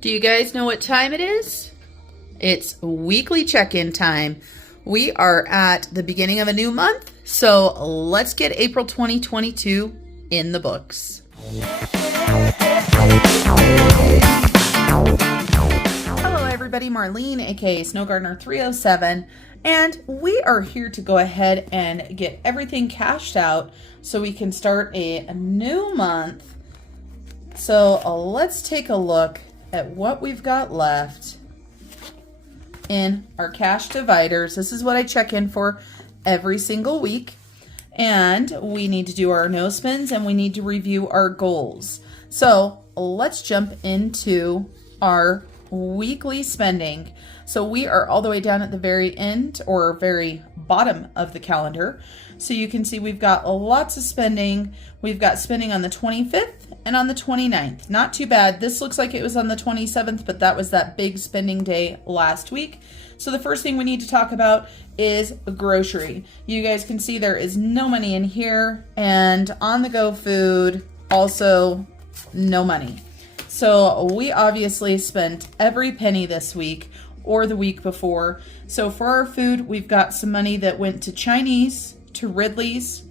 Do you guys know what time it is? It's weekly check-in time. We are at the beginning of a new month, so let's get April 2022 in the books. Hello everybody, Marlene, aka Snow Gardener 307, and we are here to go ahead and get everything cashed out so we can start a new month. So let's take a look at what we've got left in our cash dividers. This is what I check in for every single week. And we need to do our no spends and we need to review our goals. So let's jump into our weekly spending. So we are all the way down at the very end or very bottom of the calendar. So you can see we've got lots of spending. We've got spending on the 25th and on the 29th. Not too bad. This looks like it was on the 27th, but that was that big spending day last week. So the first thing we need to talk about is grocery. You guys can see there is no money in here, and on-the-go food, also no money. So we obviously spent every penny this week or the week before. So for our food, we've got some money that went to Chinese, to Ridley's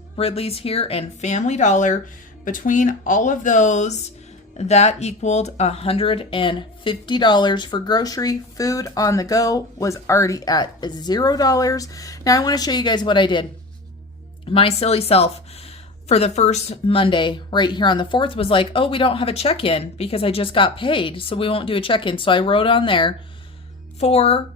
here, and Family Dollar. Between all of those, that equaled $150 for grocery. Food on the go was already at $0. Now I want to show you guys what I did. My silly self for the first Monday right here on the 4th was like, oh, we don't have a check-in because I just got paid, so we won't do a check-in. So I wrote on there for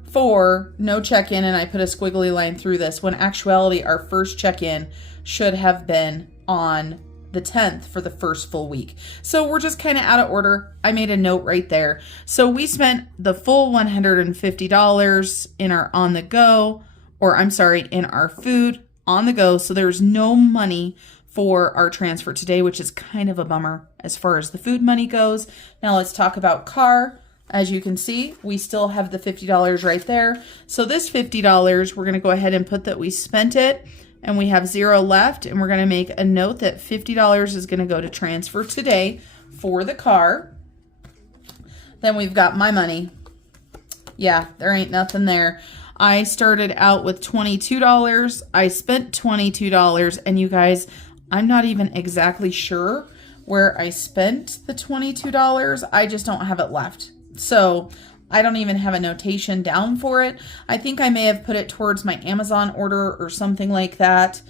no check-in, and I put a squiggly line through this, when actuality our first check-in should have been on the 10th for the first full week. So we're just kind of out of order. I made a note right there. So we spent the full $150 in our on the go, or I'm sorry, in our food on the go. So there's no money for our transfer today, which is kind of a bummer as far as the food money goes. Now let's talk about car. As you can see, we still have the $50 right there. So this $50, we're going to go ahead and put that we spent it, and we have $0 left, and we're going to make a note that $50 is going to go to transfer today for the car. Then we've got my money. Yeah, there ain't nothing there. I started out with $22. I spent $22, and you guys, I'm not even exactly sure where I spent the $22. I just don't have it left. So I don't even have a notation down for it. I think I may have put it towards my Amazon order or something like that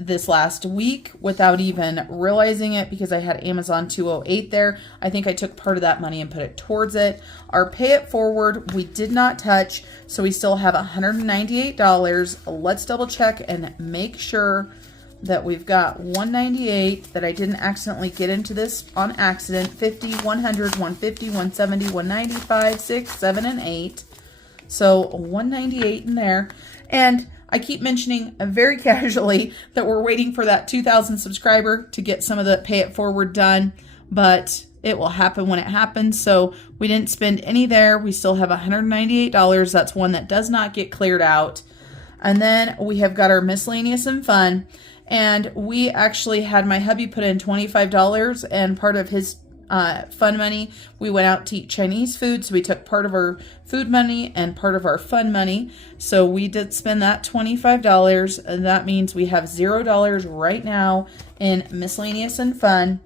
this last week without even realizing it, because I had Amazon 208 there. I think I took part of that money and put it towards it. Our pay it forward, we did not touch, so we still have $198. Let's double check and make sure that we've got 198, that I didn't accidentally get into this on accident. 50, 100, 150, 170, 195, 6, 7, and 8. So 198 in there. And I keep mentioning very casually that we're waiting for that 2,000 subscriber to get some of the pay it forward done, but it will happen when it happens. So we didn't spend any there. We still have $198. That's one that does not get cleared out. And then we have got our miscellaneous and fun. And we actually had my hubby put in $25, and part of his fun money, we went out to eat Chinese food. So we took part of our food money and part of our fun money. So we did spend that $25, and that means we have $0 right now in miscellaneous and fun.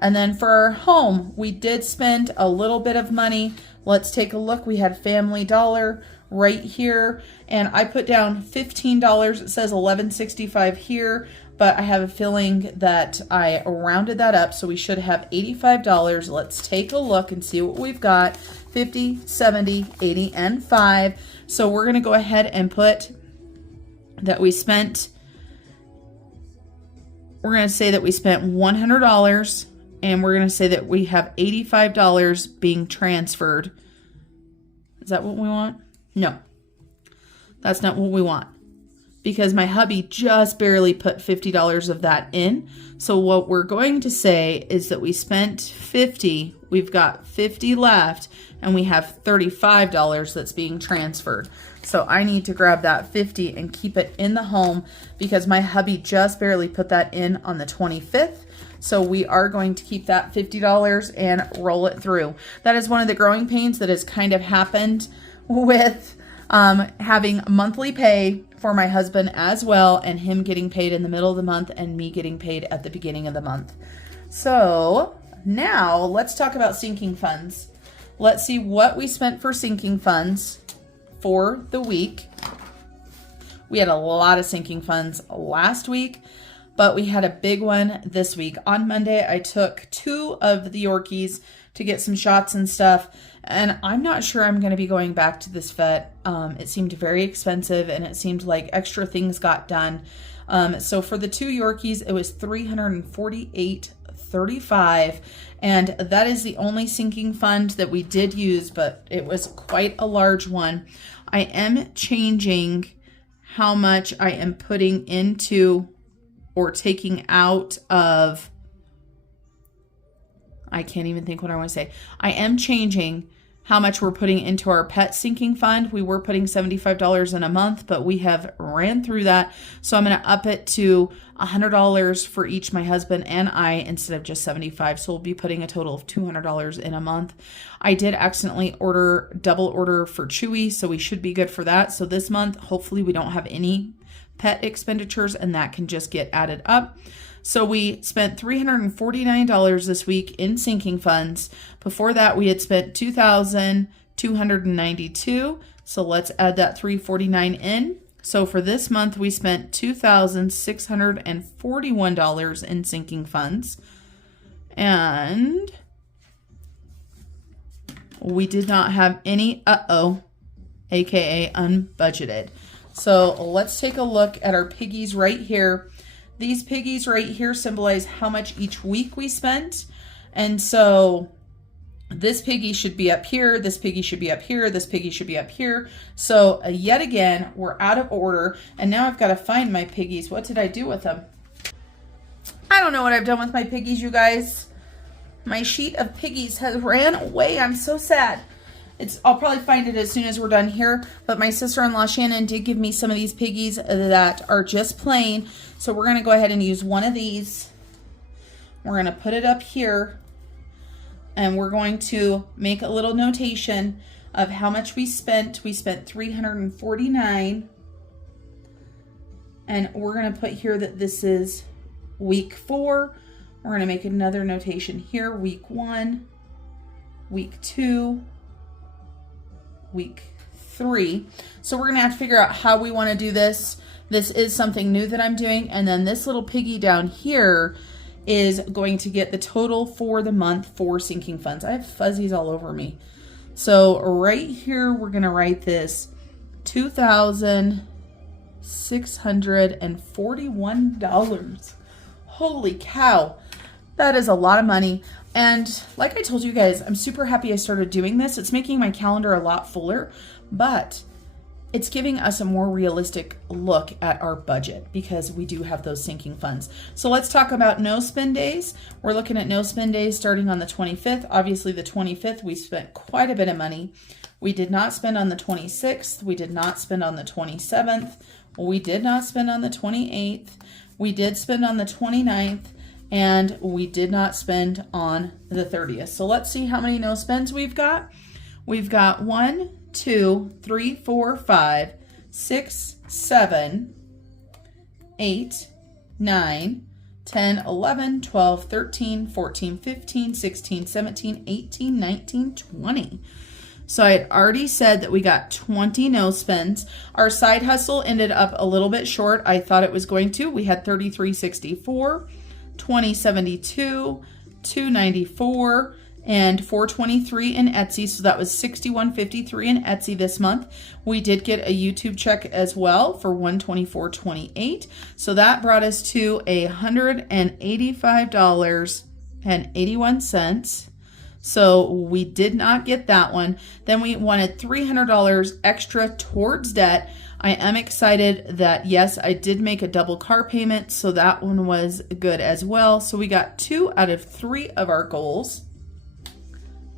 And then for our home, we did spend a little bit of money. Let's take a look. We had Family Dollar right here, and I put down $15. It says $11.65 here, but I have a feeling that I rounded that up, so we should have $85. Let's take a look and see what we've got. 50, 70, 80, and 5. So we're going to go ahead and put that we spent, we're going to say that we spent $100, and we're going to say that we have $85 being transferred. Is that what we want? No, that's not what we want, because my hubby just barely put $50 of that in. So what we're going to say is that we spent $50, we've got $50 left, and we have $35 that's being transferred. So I need to grab that $50 and keep it in the home, because my hubby just barely put that in on the 25th. So we are going to keep that $50 and roll it through. That is one of the growing pains that has kind of happened with having monthly pay for my husband as well, and him getting paid in the middle of the month and me getting paid at the beginning of the month. So now let's talk about sinking funds. Let's see what we spent for sinking funds for the week. We had a lot of sinking funds last week, but we had a big one this week. On Monday, I took 2 of the Yorkies to get some shots and stuff, and I'm not sure I'm going to be going back to this vet. It seemed very expensive, and it seemed like extra things got done. So for the 2 Yorkies, it was $348.35, and that is the only sinking fund that we did use, but it was quite a large one. I am changing how much I am putting into or taking out of, I can't even think what I want to say. I am changing how much we're putting into our pet sinking fund. We were putting $75 in a month, but we have ran through that. So I'm going to up it to $100 for each, my husband and I, instead of just $75. So we'll be putting a total of $200 in a month. I did accidentally double order for Chewy, so we should be good for that. So this month, hopefully we don't have any pet expenditures, and that can just get added up. So we spent $349 this week in sinking funds. Before that, we had spent $2,292. So let's add that $349 in. So for this month, we spent $2,641 in sinking funds. And we did not have any aka unbudgeted. So let's take a look at our piggies right here. These piggies right here symbolize how much each week we spent. And so this piggy should be up here, this piggy should be up here, this piggy should be up here. So yet again, we're out of order. And now I've got to find my piggies. What did I do with them? I don't know what I've done with my piggies, you guys. My sheet of piggies has ran away. I'm so sad. I'll probably find it as soon as we're done here, but my sister-in-law Shannon did give me some of these piggies that are just plain. So we're going to go ahead and use one of these. We're going to put it up here, and we're going to make a little notation of how much we spent. We spent $349, and we're going to put here that this is week 4. We're going to make another notation here, week 1, week 2, week 3. So we're going to have to figure out how we want to do this. This is something new that I'm doing. And then this little piggy down here is going to get the total for the month for sinking funds. I have fuzzies all over me. So right here, we're going to write this $2,641. Holy cow. That is a lot of money. And like I told you guys, I'm super happy I started doing this. It's making my calendar a lot fuller, but it's giving us a more realistic look at our budget because we do have those sinking funds. So let's talk about no spend days. We're looking at no spend days starting on the 25th. Obviously the 25th, we spent quite a bit of money. We did not spend on the 26th. We did not spend on the 27th. We did not spend on the 28th. We did spend on the 29th. And we did not spend on the 30th. So let's see how many no spends we've got. We've got 1, 2, 3, 4, 5, 6, 7, 8, 9, 10, 11, 12, 13, 14, 15, 16, 17, 18, 19, 20. So I had already said that we got 20 no spends. Our side hustle ended up a little bit short. I thought it was going to. We had 33.64. 2072, 294, and 423 in Etsy. So that was 61.53 in Etsy this month. We did get a YouTube check as well for 124.28. So that brought us to $185.81. So we did not get that one. Then we wanted $300 extra towards debt. I am excited that, yes, I did make a double car payment, so that one was good as well. So we got 2 out of 3 of our goals.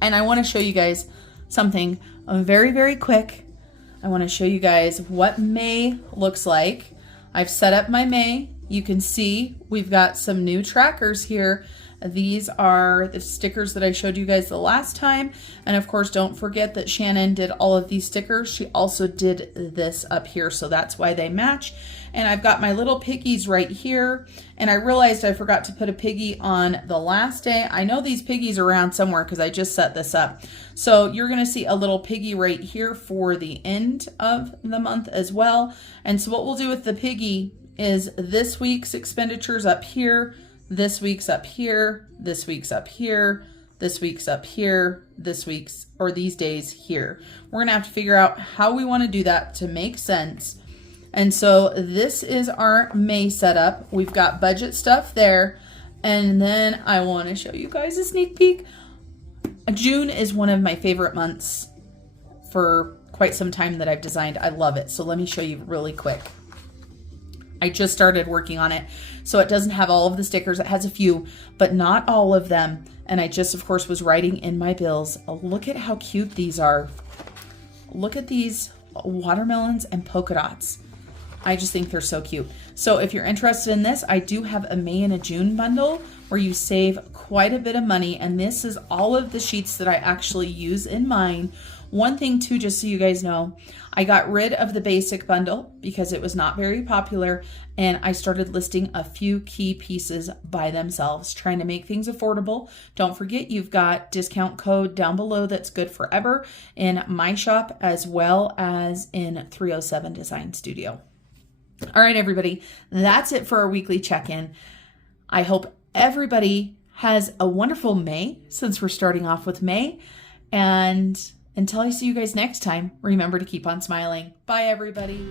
And I want to show you guys something very, very quick. I want to show you guys what May looks like. I've set up my May. You can see we've got some new trackers here. These are the stickers that I showed you guys the last time. And of course, don't forget that Shannon did all of these stickers. She also did this up here, so that's why they match. And I've got my little piggies right here. And I realized I forgot to put a piggy on the last day. I know these piggies are around somewhere because I just set this up. So you're going to see a little piggy right here for the end of the month as well. And so what we'll do with the piggy is this week's expenditures up here, this week's up here, this week's up here, this week's up here, this week's, or these days here. We're going to have to figure out how we want to do that to make sense. And so this is our May setup. We've got budget stuff there. And then I want to show you guys a sneak peek. June is one of my favorite months for quite some time that I've designed. I love it. So let me show you really quick. I just started working on it. So it doesn't have all of the stickers. It has a few, but not all of them. And I just, of course, was writing in my bills. Look at how cute these are. Look at these watermelons and polka dots. I just think they're so cute. So if you're interested in this, I do have a May and a June bundle where you save quite a bit of money. And this is all of the sheets that I actually use in mine. One thing too, just so you guys know, I got rid of the basic bundle because it was not very popular. And I started listing a few key pieces by themselves, trying to make things affordable. Don't forget, you've got discount code down below that's good forever in my shop as well as in 307 Design Studio. All right, everybody, that's it for our weekly check-in. I hope everybody has a wonderful May since we're starting off with May. And until I see you guys next time, remember to keep on smiling. Bye, everybody.